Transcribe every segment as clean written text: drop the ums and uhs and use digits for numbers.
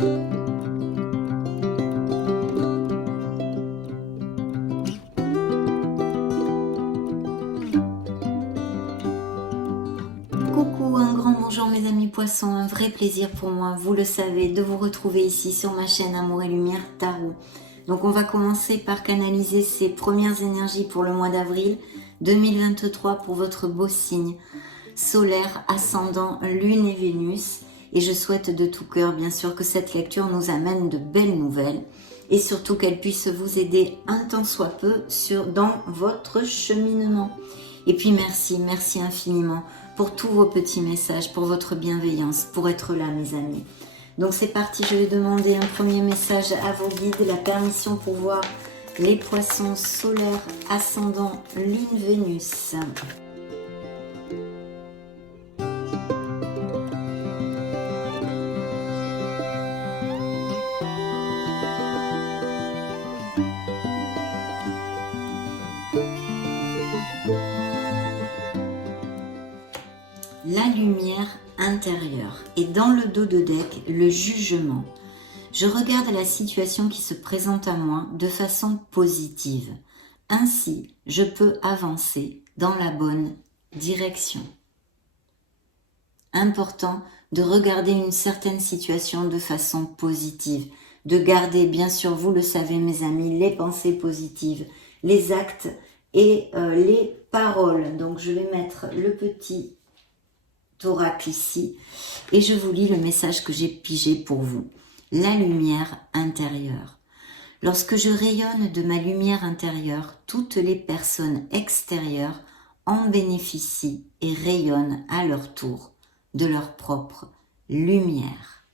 Coucou, un grand bonjour mes amis poissons, un vrai plaisir pour moi, vous le savez, de vous retrouver ici sur ma chaîne Amour et Lumière Tarot. Donc on va commencer par canaliser ces premières énergies pour le mois d'avril 2023 pour votre beau signe solaire, ascendant, lune et Vénus. Et je souhaite de tout cœur bien sûr que cette lecture nous amène de belles nouvelles et surtout qu'elle puisse vous aider un tant soit peu dans votre cheminement. Et puis merci infiniment pour tous vos petits messages, pour votre bienveillance, pour être là mes amis. Donc c'est parti, je vais demander un premier message à vos guides, la permission pour voir les poissons solaires, ascendant, lune, Vénus. La lumière intérieure et dans le dos de deck, le jugement. Je regarde la situation qui se présente à moi de façon positive. Ainsi, je peux avancer dans la bonne direction. Important de regarder une certaine situation de façon positive, de garder, bien sûr, vous le savez mes amis, les pensées positives, les actes et les paroles. Donc je vais mettre le petit oracle ici et je vous lis le message que j'ai pigé pour vous. La lumière intérieure. Lorsque je rayonne de ma lumière intérieure, toutes les personnes extérieures en bénéficient et rayonnent à leur tour de leur propre lumière.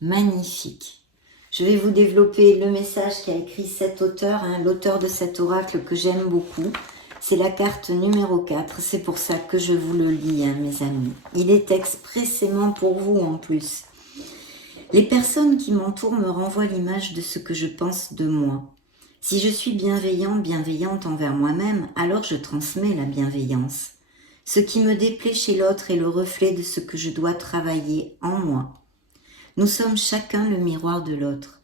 Magnifique. Je vais vous développer le message qu'a écrit cet auteur, l'auteur de cet oracle que j'aime beaucoup. C'est la carte numéro 4, c'est pour ça que je vous le lis, mes amis. Il est expressément pour vous en plus. Les personnes qui m'entourent me renvoient l'image de ce que je pense de moi. Si je suis bienveillante envers moi-même, alors je transmets la bienveillance. Ce qui me déplaît chez l'autre est le reflet de ce que je dois travailler en moi. Nous sommes chacun le miroir de l'autre.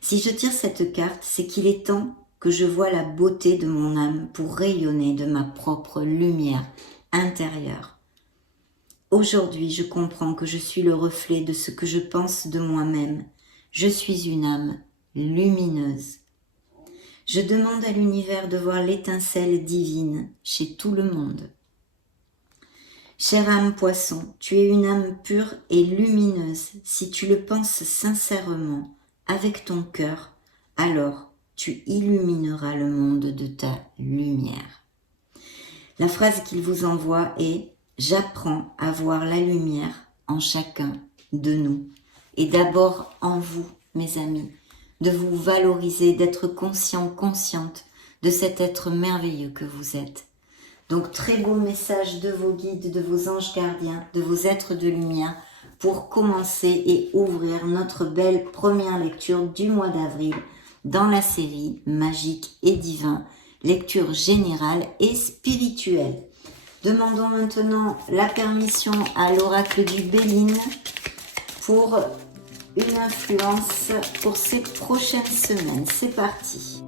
Si je tire cette carte, c'est qu'il est temps que je vois la beauté de mon âme pour rayonner de ma propre lumière intérieure. Aujourd'hui, je comprends que je suis le reflet de ce que je pense de moi-même. Je suis une âme lumineuse. Je demande à l'univers de voir l'étincelle divine chez tout le monde. Chère âme poisson, tu es une âme pure et lumineuse. Si tu le penses sincèrement, avec ton cœur, alors tu illumineras le monde de ta lumière. La phrase qu'il vous envoie est « J'apprends à voir la lumière en chacun de nous. » Et d'abord en vous, mes amis, de vous valoriser, d'être conscient, consciente de cet être merveilleux que vous êtes. Donc très beau message de vos guides, de vos anges gardiens, de vos êtres de lumière pour commencer et ouvrir notre belle première lecture du mois d'avril dans la série Magique et Divin, lecture générale et spirituelle. Demandons maintenant la permission à l'oracle du Béline pour une influence pour ces prochaines semaines. C'est parti.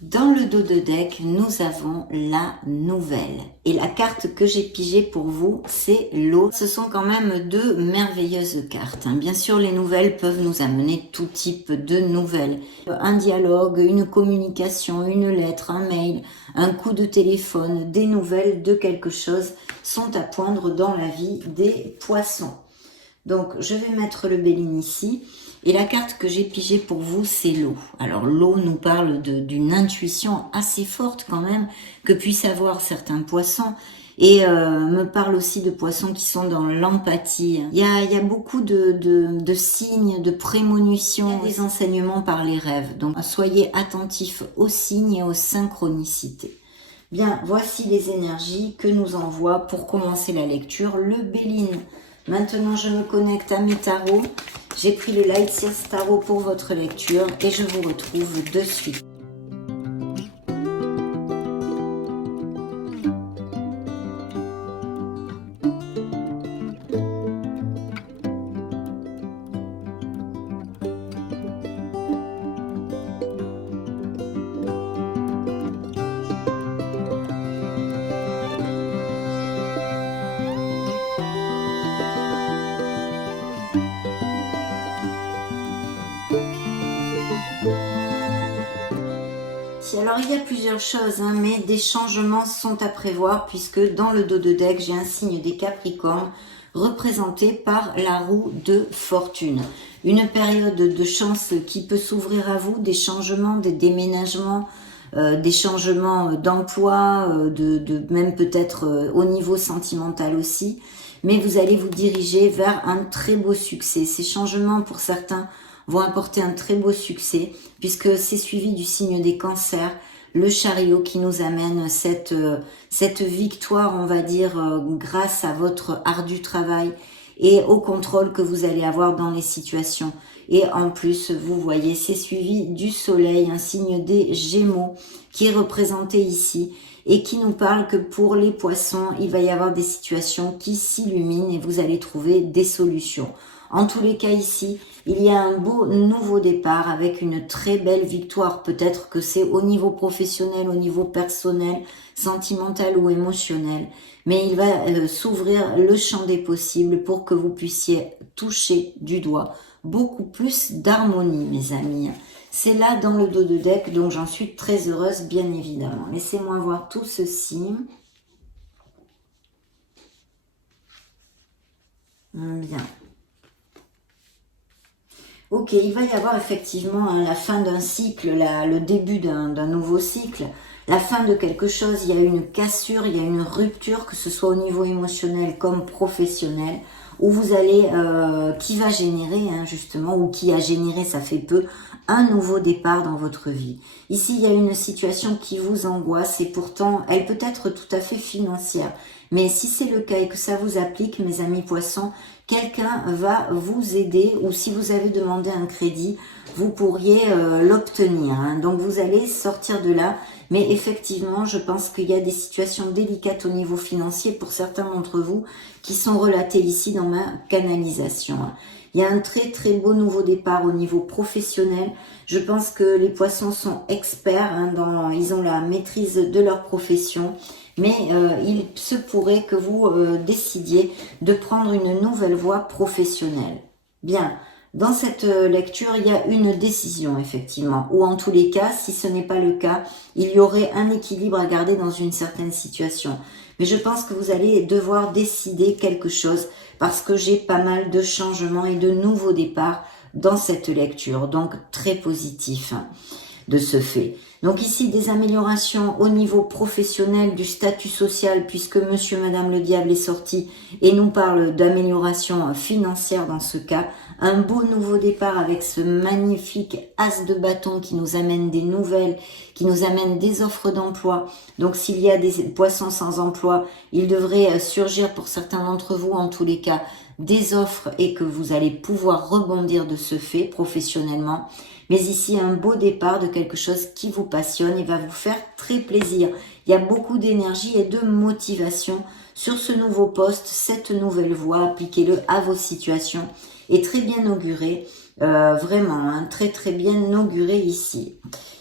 Dans le dos de deck, nous avons la nouvelle. Et la carte que j'ai pigée pour vous, c'est l'eau. Ce sont quand même deux merveilleuses cartes. Bien sûr, les nouvelles peuvent nous amener tout type de nouvelles. Un dialogue, une communication, une lettre, un mail, un coup de téléphone, des nouvelles de quelque chose sont à poindre dans la vie des poissons. Donc, je vais mettre le Béline ici. Et la carte que j'ai pigée pour vous, c'est l'eau. Alors l'eau nous parle d'une intuition assez forte quand même que puissent avoir certains poissons et me parle aussi de poissons qui sont dans l'empathie. Il y a beaucoup de signes, de prémonitions, des enseignements par les rêves. Donc soyez attentifs aux signes et aux synchronicités. Bien, voici les énergies que nous envoie pour commencer la lecture le Béline. Maintenant, je me connecte à mes tarots. J'ai pris le Light Seers Tarot pour votre lecture et je vous retrouve de suite. Alors il y a plusieurs choses, hein, mais des changements sont à prévoir puisque dans le dos de deck, j'ai un signe des Capricornes représenté par la roue de fortune. Une période de chance qui peut s'ouvrir à vous, des changements, des déménagements, des changements d'emploi, même peut-être au niveau sentimental aussi. Mais vous allez vous diriger vers un très beau succès. Ces changements pour certains vont apporter un très beau succès puisque c'est suivi du signe des cancers, le chariot qui nous amène cette victoire, on va dire, grâce à votre ardu travail et au contrôle que vous allez avoir dans les situations. Et en plus, vous voyez, c'est suivi du soleil, un signe des Gémeaux qui est représenté ici et qui nous parle que pour les poissons, il va y avoir des situations qui s'illuminent et vous allez trouver des solutions. En tous les cas ici, il y a un beau nouveau départ avec une très belle victoire. Peut-être que c'est au niveau professionnel, au niveau personnel, sentimental ou émotionnel. Mais il va s'ouvrir le champ des possibles pour que vous puissiez toucher du doigt beaucoup plus d'harmonie, mes amis. C'est là dans le dos de deck, donc j'en suis très heureuse, bien évidemment. Laissez-moi voir tout ceci. Bien. Ok, il va y avoir effectivement la fin d'un cycle, le début d'un nouveau cycle, la fin de quelque chose, il y a une cassure, il y a une rupture, que ce soit au niveau émotionnel comme professionnel, où vous allez, qui va générer justement, ou qui a généré, ça fait peu, un nouveau départ dans votre vie. Ici, il y a une situation qui vous angoisse et pourtant, elle peut être tout à fait financière. Mais si c'est le cas et que ça vous applique, mes amis poissons, quelqu'un va vous aider ou si vous avez demandé un crédit, vous pourriez l'obtenir. Donc vous allez sortir de là. Mais effectivement, je pense qu'il y a des situations délicates au niveau financier pour certains d'entre vous qui sont relatées ici dans ma canalisation. Il y a un très très beau nouveau départ au niveau professionnel. Je pense que les poissons sont experts, ils ont la maîtrise de leur profession. Mais il se pourrait que vous décidiez de prendre une nouvelle voie professionnelle. Bien, dans cette lecture, il y a une décision, effectivement. Ou en tous les cas, si ce n'est pas le cas, il y aurait un équilibre à garder dans une certaine situation. Mais je pense que vous allez devoir décider quelque chose parce que j'ai pas mal de changements et de nouveaux départs dans cette lecture. Donc, très positif de ce fait. Donc ici, des améliorations au niveau professionnel du statut social puisque monsieur, madame le diable est sorti et nous parle d'amélioration financière dans ce cas. Un beau nouveau départ avec ce magnifique as de bâton qui nous amène des nouvelles, qui nous amène des offres d'emploi. Donc s'il y a des poissons sans emploi, il devrait surgir pour certains d'entre vous en tous les cas des offres et que vous allez pouvoir rebondir de ce fait professionnellement. Mais ici, un beau départ de quelque chose qui vous passionne et va vous faire très plaisir. Il y a beaucoup d'énergie et de motivation sur ce nouveau poste, cette nouvelle voie. Appliquez-le à vos situations et très bien auguré, vraiment, très très bien auguré ici.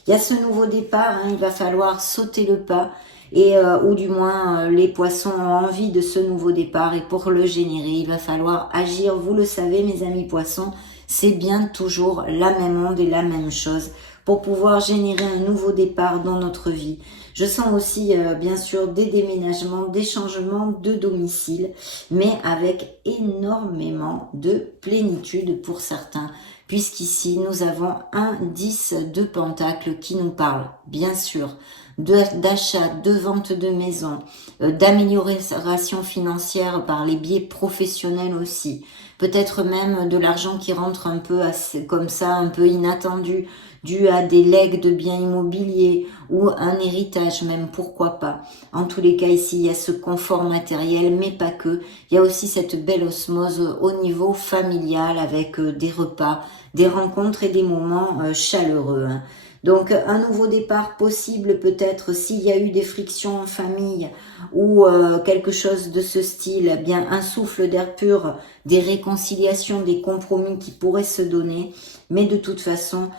Il y a ce nouveau départ, il va falloir sauter le pas et ou du moins les poissons ont envie de ce nouveau départ et pour le générer, il va falloir agir. Vous le savez, mes amis poissons, c'est bien toujours la même onde et la même chose pour pouvoir générer un nouveau départ dans notre vie. Je sens aussi bien sûr des déménagements, des changements de domicile, mais avec énormément de plénitude pour certains, puisqu'ici nous avons un 10 de pentacles qui nous parle bien sûr d'achat, de vente de maison, d'amélioration financière par les biais professionnels aussi, peut-être même de l'argent qui rentre un peu comme ça, un peu inattendu, dû à des legs de biens immobiliers ou un héritage mariage même, pourquoi pas. En tous les cas, ici, il y a ce confort matériel, mais pas que. Il y a aussi cette belle osmose au niveau familial avec des repas, des rencontres et des moments chaleureux. Hein. Donc, un nouveau départ possible peut-être s'il y a eu des frictions en famille ou quelque chose de ce style, eh bien un souffle d'air pur, des réconciliations, des compromis qui pourraient se donner. Mais de toute façon,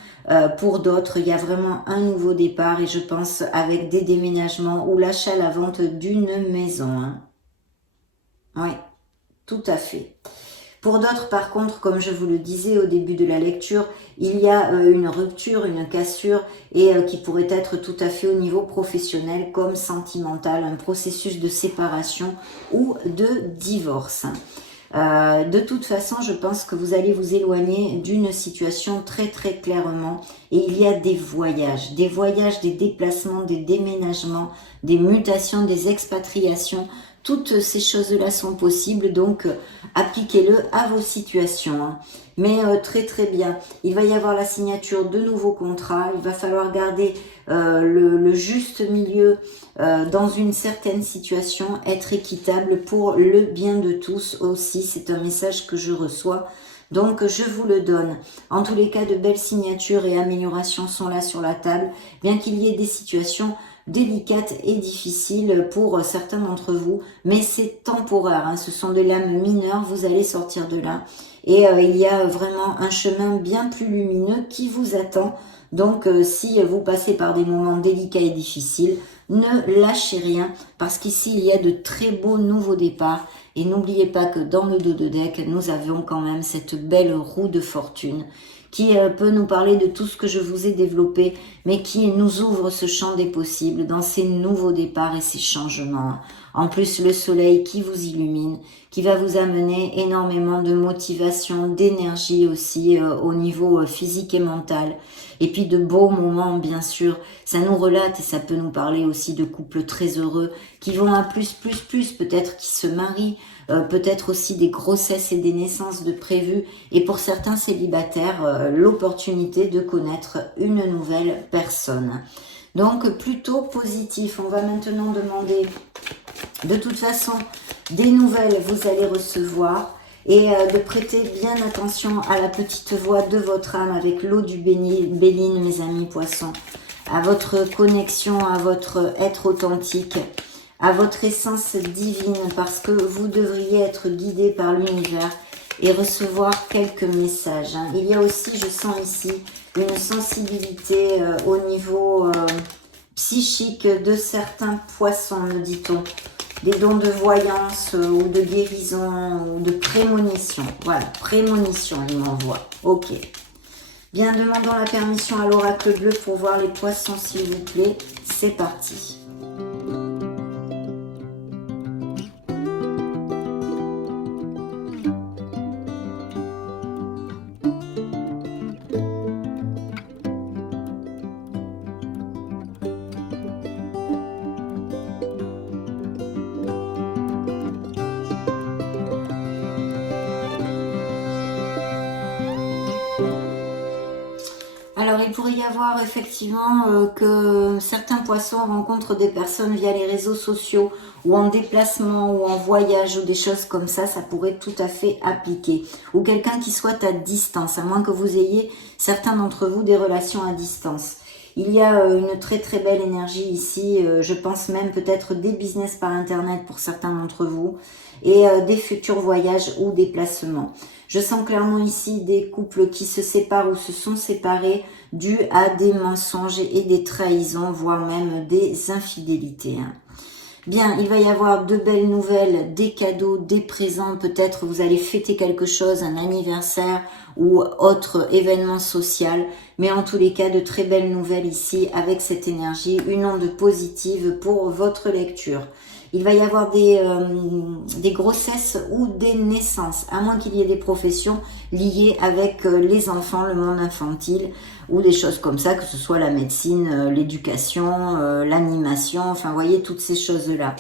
pour d'autres, il y a vraiment un nouveau départ et je pense avec des déménagements ou l'achat, la vente d'une maison. Hein. Oui, tout à fait. Pour d'autres, par contre, comme je vous le disais au début de la lecture, il y a une rupture, une cassure et qui pourrait être tout à fait au niveau professionnel comme sentimental, un processus de séparation ou de divorce. De toute façon, je pense que vous allez vous éloigner d'une situation très très clairement et il y a des voyages, des déplacements, des déménagements, des mutations, des expatriations. Toutes ces choses-là sont possibles, donc appliquez-le à vos situations. Hein. Mais très très bien, il va y avoir la signature de nouveaux contrats, il va falloir garder le juste milieu dans une certaine situation, être équitable pour le bien de tous aussi, c'est un message que je reçois. Donc, je vous le donne. En tous les cas, de belles signatures et améliorations sont là sur la table, bien qu'il y ait des situations délicate et difficile pour certains d'entre vous, mais c'est temporaire, hein. Ce sont des lames mineures, vous allez sortir de là et il y a vraiment un chemin bien plus lumineux qui vous attend. Donc si vous passez par des moments délicats et difficiles, ne lâchez rien parce qu'ici il y a de très beaux nouveaux départs et n'oubliez pas que dans le dos de deck, nous avions quand même cette belle roue de fortune qui peut nous parler de tout ce que je vous ai développé, mais qui nous ouvre ce champ des possibles dans ces nouveaux départs et ces changements. En plus, le soleil qui vous illumine, qui va vous amener énormément de motivation, d'énergie aussi au niveau physique et mental. Et puis de beaux moments, bien sûr. Ça nous relate et ça peut nous parler aussi de couples très heureux qui vont à plus, peut-être qui se marient, peut-être aussi des grossesses et des naissances de prévues. Et pour certains célibataires, l'opportunité de connaître une nouvelle personne. Donc plutôt positif. On va maintenant demander, de toute façon, des nouvelles vous allez recevoir. Et de prêter bien attention à la petite voix de votre âme avec l'eau du Béline, mes amis poissons, à votre connexion, à votre être authentique, à votre essence divine, parce que vous devriez être guidé par l'univers et recevoir quelques messages. Hein. Il y a aussi, je sens ici, une sensibilité au niveau psychique de certains poissons, me dit-on. Des dons de voyance ou de guérison ou de prémonition. Voilà, prémonition, il m'envoie. Ok. Bien, demandons la permission à l'oracle bleu pour voir les poissons, s'il vous plaît. C'est parti. Alors, il pourrait y avoir effectivement que certains poissons rencontrent des personnes via les réseaux sociaux ou en déplacement ou en voyage ou des choses comme ça pourrait tout à fait appliquer. Ou quelqu'un qui soit à distance, à moins que vous ayez, certains d'entre vous, des relations à distance. Il y a une très très belle énergie ici, je pense même peut-être des business par internet pour certains d'entre vous et des futurs voyages ou déplacements. Je sens clairement ici des couples qui se séparent ou se sont séparés dû à des mensonges et des trahisons, voire même des infidélités. Hein. Bien, il va y avoir de belles nouvelles, des cadeaux, des présents. Peut-être vous allez fêter quelque chose, un anniversaire ou autre événement social. Mais en tous les cas, de très belles nouvelles ici avec cette énergie, une onde positive pour votre lecture. Il va y avoir des grossesses ou des naissances, à moins qu'il y ait des professions liées avec les enfants, le monde infantile, ou des choses comme ça, que ce soit la médecine, l'éducation, l'animation, enfin, vous voyez, toutes ces choses-là.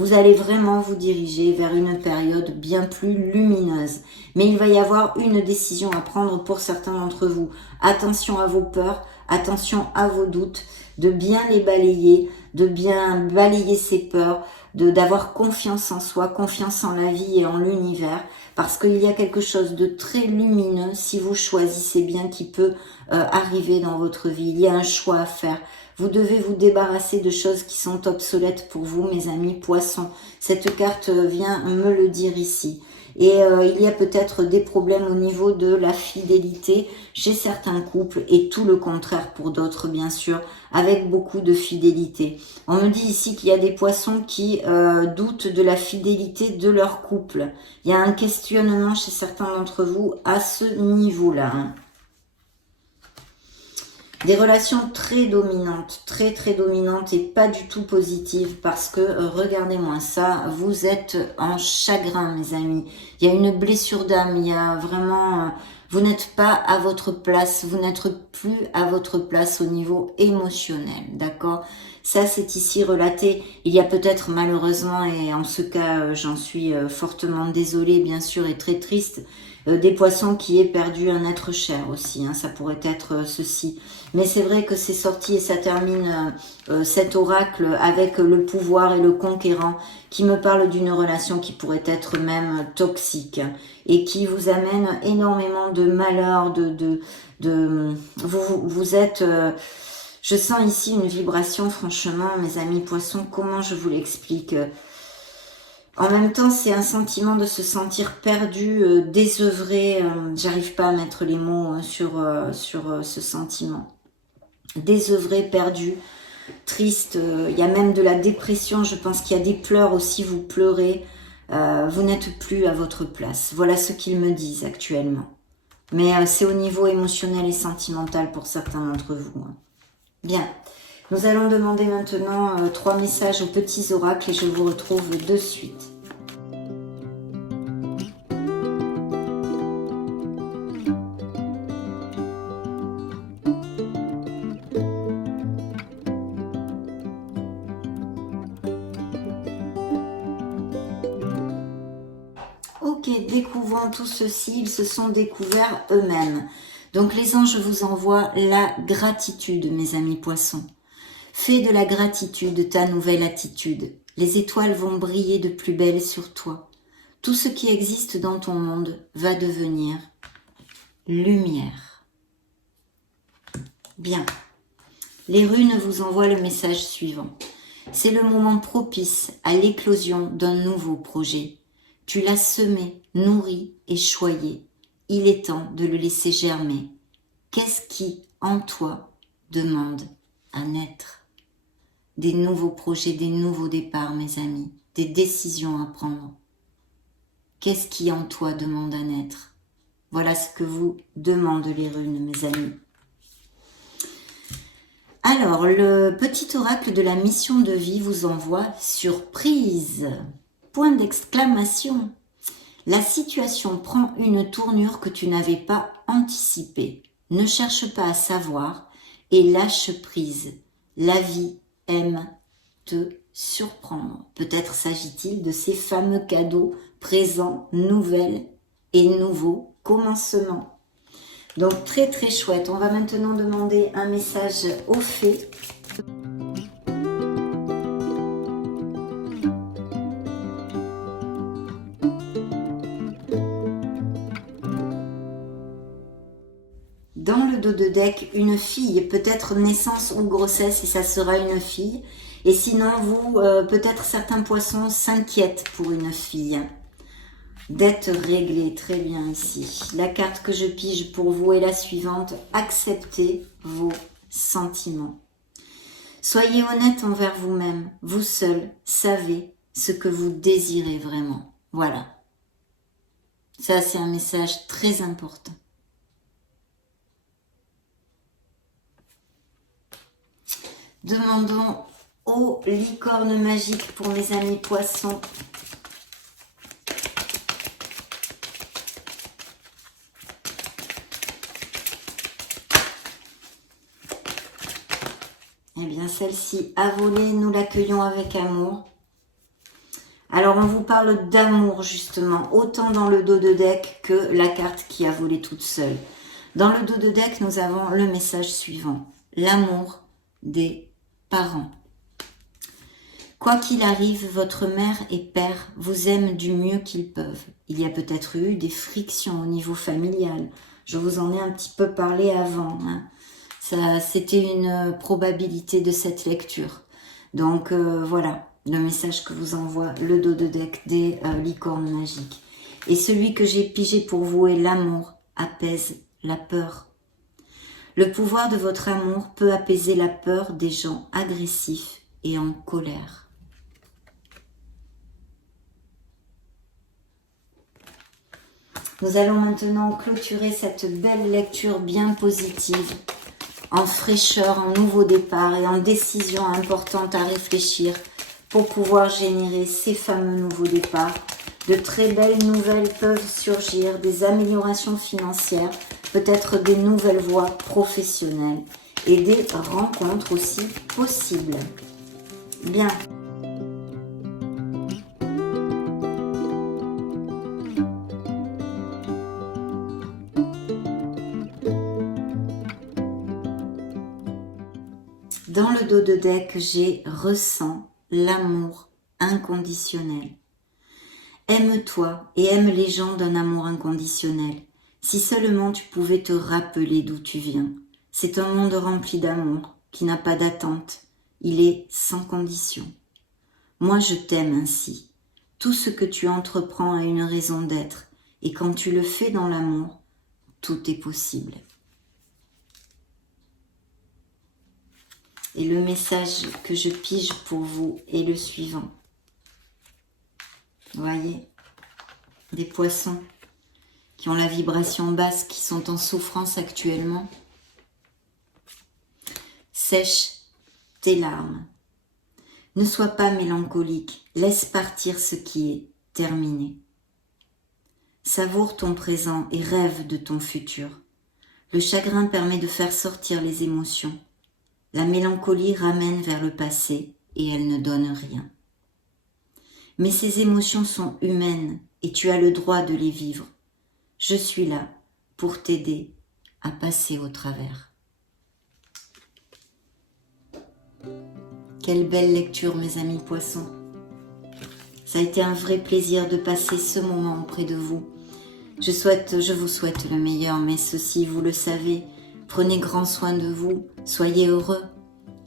vous allez vraiment vous diriger vers une période bien plus lumineuse. Mais il va y avoir une décision à prendre pour certains d'entre vous. Attention à vos peurs, attention à vos doutes, de bien les balayer, de bien balayer ces peurs, d'avoir confiance en soi, confiance en la vie et en l'univers, parce qu'il y a quelque chose de très lumineux, si vous choisissez bien, qui peut arriver dans votre vie. Il y a un choix à faire. Vous devez vous débarrasser de choses qui sont obsolètes pour vous, mes amis poissons. Cette carte vient me le dire ici. Et il y a peut-être des problèmes au niveau de la fidélité chez certains couples et tout le contraire pour d'autres, bien sûr, avec beaucoup de fidélité. On me dit ici qu'il y a des poissons qui doutent de la fidélité de leur couple. Il y a un questionnement chez certains d'entre vous à ce niveau-là, hein. Des relations très dominantes, très dominantes et pas du tout positives parce que, regardez-moi ça, vous êtes en chagrin, mes amis. Il y a une blessure d'âme, il y a vraiment... vous n'êtes pas à votre place, vous n'êtes plus à votre place au niveau émotionnel, d'accord? Ça, c'est ici relaté. Il y a peut-être malheureusement, et en ce cas, j'en suis fortement désolée, bien sûr, et très triste, des poissons qui aient perdu un être cher aussi, hein, ça pourrait être ceci. Mais c'est vrai que c'est sorti et ça termine cet oracle avec le pouvoir et le conquérant qui me parle d'une relation qui pourrait être même toxique et qui vous amène énormément de malheur, vous êtes... je sens ici une vibration, franchement, mes amis poissons, comment je vous l'explique ? En même temps, c'est un sentiment de se sentir perdu, désœuvré. J'arrive pas à mettre les mots sur ce sentiment. Désœuvré, perdu, triste. Il y a même de la dépression. Je pense qu'il y a des pleurs aussi. Vous pleurez. Vous n'êtes plus à votre place. Voilà ce qu'ils me disent actuellement. Mais c'est au niveau émotionnel et sentimental pour certains d'entre vous, hein. Bien. Nous allons demander maintenant 3 messages aux petits oracles et je vous retrouve de suite. Ok, découvrant tout ceci, ils se sont découverts eux-mêmes. Donc les anges vous envoient la gratitude, mes amis poissons. Fais de la gratitude ta nouvelle attitude. Les étoiles vont briller de plus belle sur toi. Tout ce qui existe dans ton monde va devenir lumière. Bien. Les runes vous envoient le message suivant. C'est le moment propice à l'éclosion d'un nouveau projet. Tu l'as semé, nourri et choyé. Il est temps de le laisser germer. Qu'est-ce qui, en toi, demande à naître? Des nouveaux projets, des nouveaux départs, mes amis, des décisions à prendre. Qu'est-ce qui en toi demande à naître? Voilà ce que vous demandent les runes, mes amis. Alors, le petit oracle de la mission de vie vous envoie surprise. Point d'exclamation. La situation prend une tournure que tu n'avais pas anticipée. Ne cherche pas à savoir et lâche prise. La vie aime te surprendre. Peut-être s'agit-il de ces fameux cadeaux présents, nouvelles et nouveaux commencements. Donc très chouette. On va maintenant demander un message aux fées. Dans le dos de deck, une fille, peut-être naissance ou grossesse, et ça sera une fille. Et sinon, vous, peut-être certains poissons s'inquiètent pour une fille. Dette réglée, très bien ici. La carte que je pige pour vous est la suivante. Acceptez vos sentiments. Soyez honnête envers vous-même. Vous seul savez ce que vous désirez vraiment. Voilà. Ça, c'est un message très important. Demandons aux licornes magiques pour mes amis poissons. Eh bien, celle-ci a volé, nous l'accueillons avec amour. Alors, on vous parle d'amour, justement, autant dans le dos de deck que la carte qui a volé toute seule. Dans le dos de deck, nous avons le message suivant. L'amour des parents. Quoi qu'il arrive, votre mère et père vous aiment du mieux qu'ils peuvent. Il y a peut-être eu des frictions au niveau familial. Je vous en ai un petit peu parlé avant. C'était une probabilité de cette lecture. Donc voilà, le message que vous envoie le dos de deck des licornes magiques. Et celui que j'ai pigé pour vous est l'amour apaise la peur. Le pouvoir de votre amour peut apaiser la peur des gens agressifs et en colère. Nous allons maintenant clôturer cette belle lecture bien positive, en fraîcheur, en nouveau départ et en décision importante à réfléchir pour pouvoir générer ces fameux nouveaux départs. De très belles nouvelles peuvent surgir, des améliorations financières, peut-être des nouvelles voies professionnelles et des rencontres aussi possibles. Bien. Dans le dos de deck, j'ai ressens l'amour inconditionnel. Aime-toi et aime les gens d'un amour inconditionnel. Si seulement tu pouvais te rappeler d'où tu viens. C'est un monde rempli d'amour, qui n'a pas d'attente. Il est sans condition. Moi, je t'aime ainsi. Tout ce que tu entreprends a une raison d'être. Et quand tu le fais dans l'amour, tout est possible. Et le message que je pige pour vous est le suivant. Vous voyez, des poissons qui ont la vibration basse, qui sont en souffrance actuellement. Sèche tes larmes. Ne sois pas mélancolique, laisse partir ce qui est terminé. Savoure ton présent et rêve de ton futur. Le chagrin permet de faire sortir les émotions. La mélancolie ramène vers le passé et elle ne donne rien. Mais ces émotions sont humaines et tu as le droit de les vivre. Je suis là pour t'aider à passer au travers. Quelle belle lecture, mes amis poissons. Ça a été un vrai plaisir de passer ce moment auprès de vous. Je vous souhaite le meilleur, mais ceci, vous le savez, prenez grand soin de vous, soyez heureux.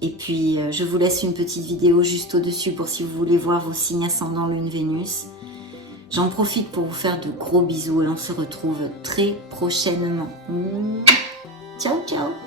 Et puis, je vous laisse une petite vidéo juste au-dessus pour si vous voulez voir vos signes ascendant Lune Vénus. J'en profite pour vous faire de gros bisous et on se retrouve très prochainement. Ciao, ciao!